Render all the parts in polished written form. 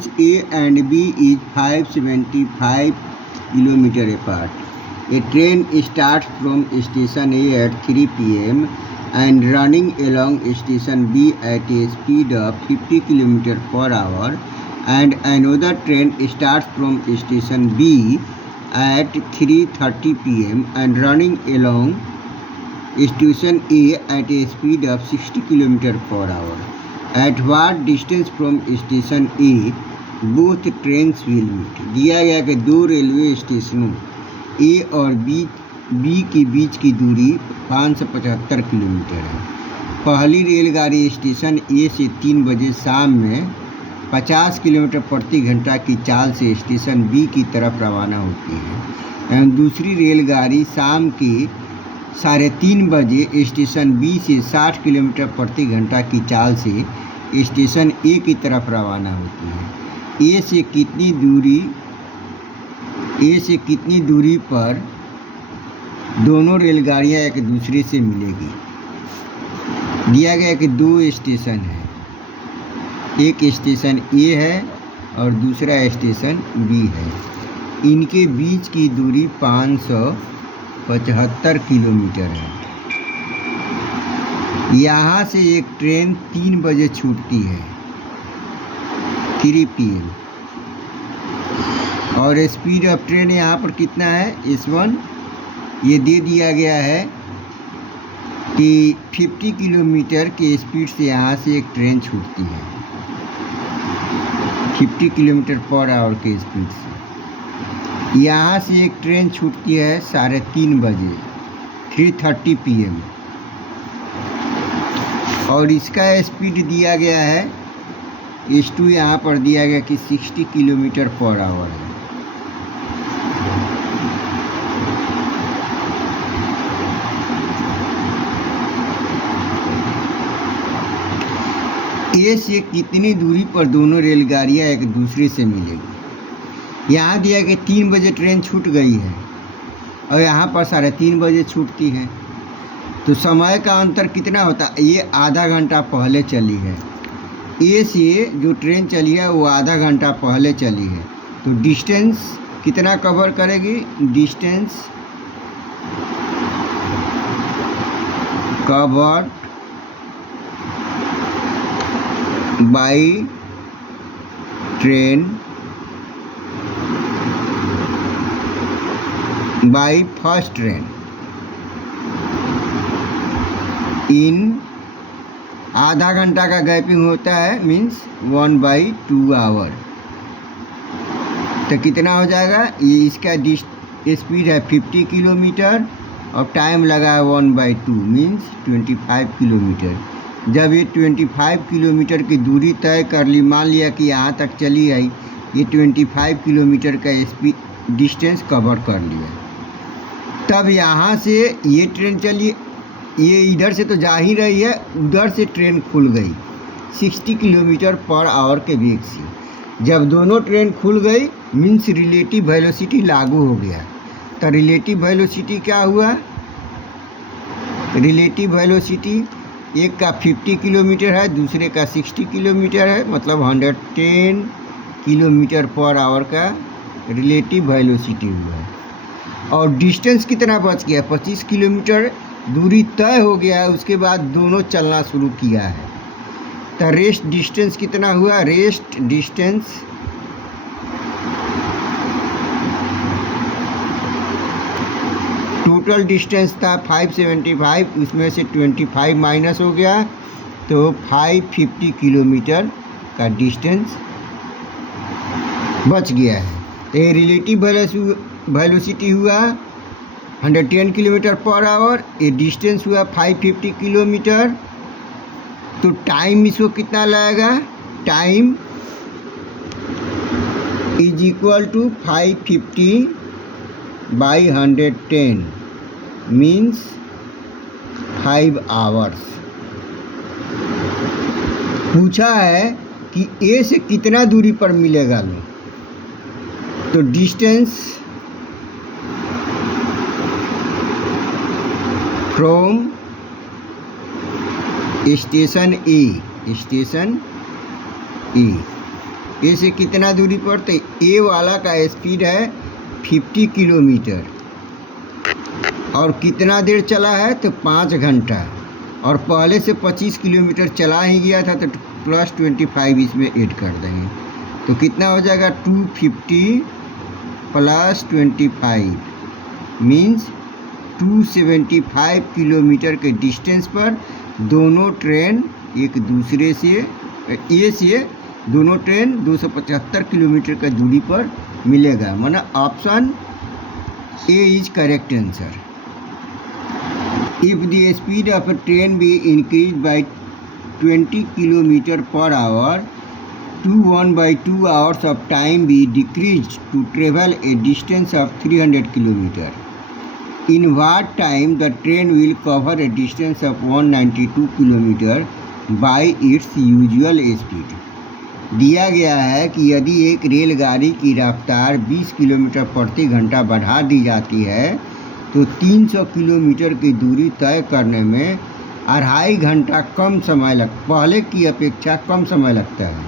stations A and B is 575 km apart. A train starts from station A at 3 p.m. and running along station B at a speed of 50 km per hour, and another train starts from station B at 3:30 p.m. and running along station A at a speed of 60 km per hour. At what distance from station A both trains will meet? दिया गया कि दो railway स्टेशनों ए और B के बीच की दूरी 575 kilometre है। पहली रेलगाड़ी स्टेशन ए से 3 बजे शाम में 50 किलोमीटर प्रति घंटा की चाल से स्टेशन बी की तरफ रवाना होती है एवं दूसरी रेलगाड़ी शाम के 3:30 बजे स्टेशन बी से 60 किलोमीटर प्रति घंटा की चाल से स्टेशन ए की तरफ रवाना होती है। ए से कितनी दूरी पर दोनों रेलगाड़ियां एक दूसरे से मिलेगी? दिया गया कि दो स्टेशन है, एक स्टेशन ए है और दूसरा स्टेशन बी है। इनके बीच की दूरी 575 किलोमीटर है। यहाँ से एक ट्रेन 3 बजे छूटती है 3 PM और स्पीड ऑफ ट्रेन यहाँ पर कितना है S1? ये दे दिया गया है कि 50 किलोमीटर के स्पीड से यहाँ से एक ट्रेन छूटती है 50 किलोमीटर पर आवर के स्पीड से। यहाँ से एक ट्रेन छूटती है 3:30 बजे 3:30 PM और इसका स्पीड दिया गया है S2 यहाँ पर दिया गया कि 60 किलोमीटर पर आवर है। ए से कितनी दूरी पर दोनों रेलगाड़ियाँ एक दूसरे से मिलेगी? यहाँ दिया कि 3 बजे ट्रेन छूट गई है और यहाँ पर 3:30 बजे छूटती है, तो समय का अंतर कितना होता है? ये आधा घंटा पहले चली है। ए से जो ट्रेन चली है वो आधा घंटा पहले चली है, तो डिस्टेंस कितना कवर करेगी? Distance covered by train by first train in आधा घंटा का गैपिंग होता है मीन्स 1/2 आवर। तो कितना हो जाएगा? ये इसका स्पीड है 50 किलोमीटर और टाइम लगा है 1/2 मीन्स 25 किलोमीटर। जब ये 25 किलोमीटर की दूरी तय कर ली, मान लिया कि यहाँ तक चली आई, ये 25 किलोमीटर का डिस्टेंस कवर कर लिया, तब यहाँ से ये ट्रेन चली, ये इधर से तो जा ही रही है, उधर से ट्रेन खुल गई 60 किलोमीटर पर आवर के वेग से। जब दोनों ट्रेन खुल गई मीन्स रिलेटिव वेलोसिटी लागू हो गया। तो रिलेटिव वेलोसिटी क्या हुआ? रिलेटिव वेलोसिटी एक का 50 किलोमीटर है, दूसरे का 60 किलोमीटर है, मतलब 110 किलोमीटर पर आवर का रिलेटिव वेलोसिटी हुआ। और डिस्टेंस कितना बच गया? 25 किलोमीटर दूरी तय हो गया है, उसके बाद दोनों चलना शुरू किया है। तो रेस्ट डिस्टेंस कितना हुआ? रेस्ट डिस्टेंस टोटल डिस्टेंस था 575, उसमें से 25 माइनस हो गया तो 550 किलोमीटर का डिस्टेंस बच गया है। तो ये रिलेटिव वेलोसिटी हुआ 110 किलोमीटर पर आवर, ये डिस्टेंस हुआ 550 किलोमीटर। तो टाइम इसको कितना लगेगा? Time is equal to 550 by 110 means 5 hours. पूछा है कि ए से कितना दूरी पर मिलेगा लो, तो डिस्टेंस फ्रॉम स्टेशन ए ए से कितना दूरी पर, तो ए वाला का स्पीड है 50 किलोमीटर और कितना देर चला है, तो 5 घंटा, और पहले से 25 किलोमीटर चला ही गया था, तो प्लस 25 इसमें ऐड कर देंगे, तो कितना हो जाएगा 250 प्लस 25 मीन्स 275 किलोमीटर के डिस्टेंस पर दोनों ट्रेन एक दूसरे से ए से दोनों ट्रेन 275 किलोमीटर का दूरी पर मिलेगा। माना option A is correct answer. If the speed of a train be increased by 20 km per hour, to 1/2 hours of time be decreased to travel a distance of 300 km. In what time the train will cover a distance of 192 km by its usual speed? दिया गया है कि यदि एक रेलगाड़ी की रफ्तार 20 kilometre प्रति घंटा बढ़ा दी जाती है तो 300 किलोमीटर की दूरी तय करने में 2.5 घंटा कम समय पहले की अपेक्षा कम समय लगता है।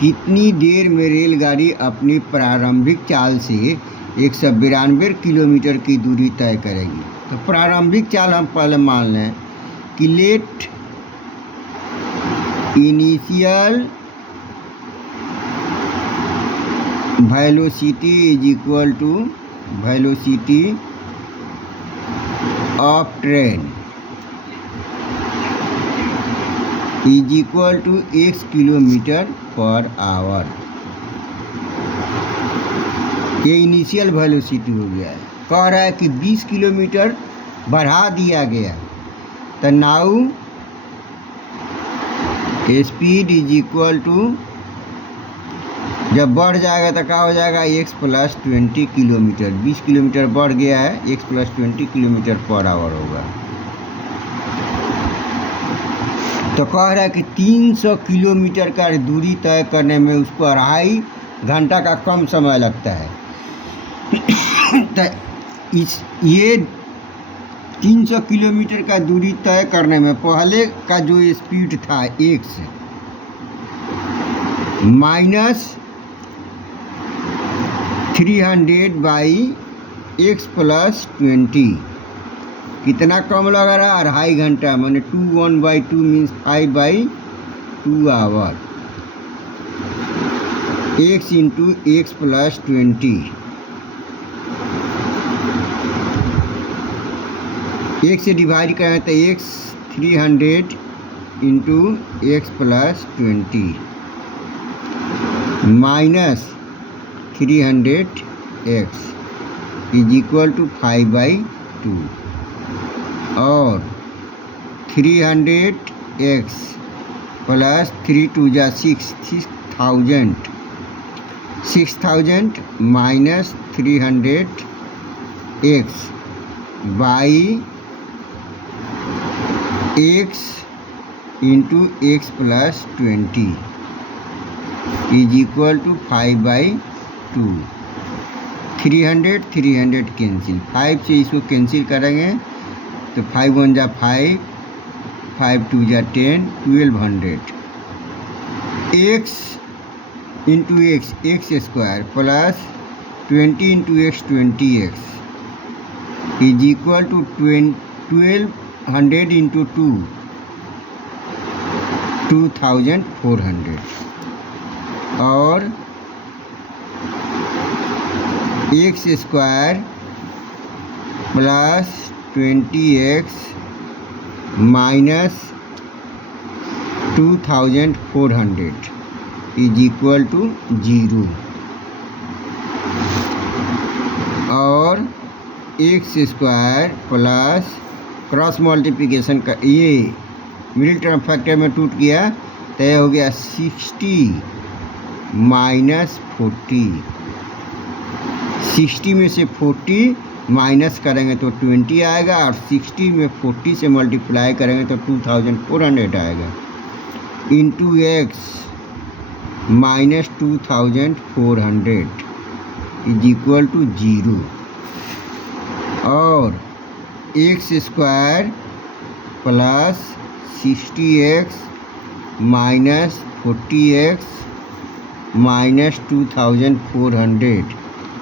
कितनी देर में रेलगाड़ी अपनी प्रारंभिक चाल से 192 किलोमीटर की दूरी तय करेगी? तो प्रारंभिक चाल हम पहले मान लें कि let initial velocity is equal to velocity of train is equal to x kilometre per hour. ये इनिशियल वेलोसिटी हो गया है। कह रहा है कि 20 किलोमीटर बढ़ा दिया गया, तो now speed is equal to, जब बढ़ जाएगा तो क्या हो जाएगा x प्लस 20 किलोमीटर। 20 किलोमीटर बढ़ गया है, x plus 20 kilometre per our होगा। तो कह रहा है कि 300 किलोमीटर का दूरी तय करने में उसको 2.5 घंटा का कम समय लगता है। तो ये 300 किलोमीटर का दूरी तय करने में पहले का जो स्पीड था x minus 300 by x plus 20 कितना कम लग रहा है? 2.5 घंटा, माने 1/2 means 5/2 hour. x into x plus 20, x से डिवाइड करें तो x 300 into x plus 20 minus 300x is equal to 5/2 और 300x प्लस 3 2 जा 6000 minus 300x by x into x plus 20 is equal to 5/2। 300 cancel, 5 से इसको कैंसिल करेंगे तो 5 1 जा 5, 5 2 जा 10, 1200 x into x square plus 20 into x 20x is equal to 1200 into 2 2400 और x square plus 20x minus 2400 is equal to 0 और x square plus cross multiplication का ये मिडिल टर्म फैक्टर में टूट गया तो यह हो गया 60 माइनस 40। 60 में से 40 माइनस करेंगे तो 20 आएगा और 60 में 40 से मल्टीप्लाई करेंगे तो 2400 आएगा into x minus 2400 is equal to 0 और x square plus 60x minus 40x minus 2400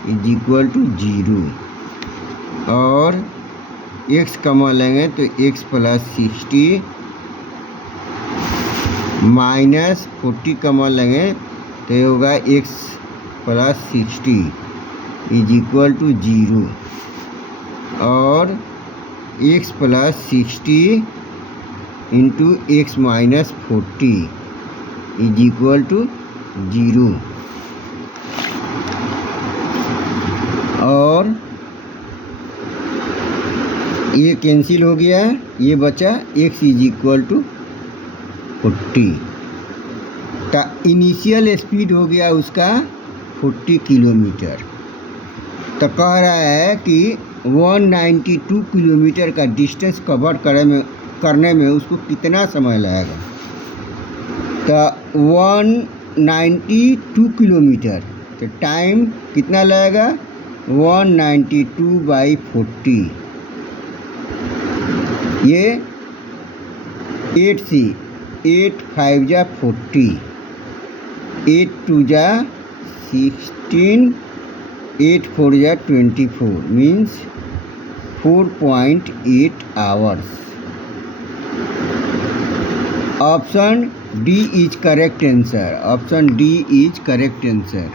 is equal to 0। और x कमा लेंगे तो x प्लस 60 माइनस 40 कमा लेंगे तो ये होगा x plus 60 is equal to 0। और x plus 60 into x minus 40 is equal to 0। और ये कैंसिल हो गया, ये बचा x इज इक्वल टू 40। का इनिशियल स्पीड हो गया उसका 40 किलोमीटर। तो कह रहा है कि 192 किलोमीटर का डिस्टेंस कवर करने में उसको कितना समय लगेगा। तो 192 किलोमीटर तो टाइम कितना लगेगा 192/40। ये 8 से 8 5 जा 40, 8 2 जा 16, 8 4 जा 24 means 4.8 hours. Option D is correct answer. Option D is correct answer.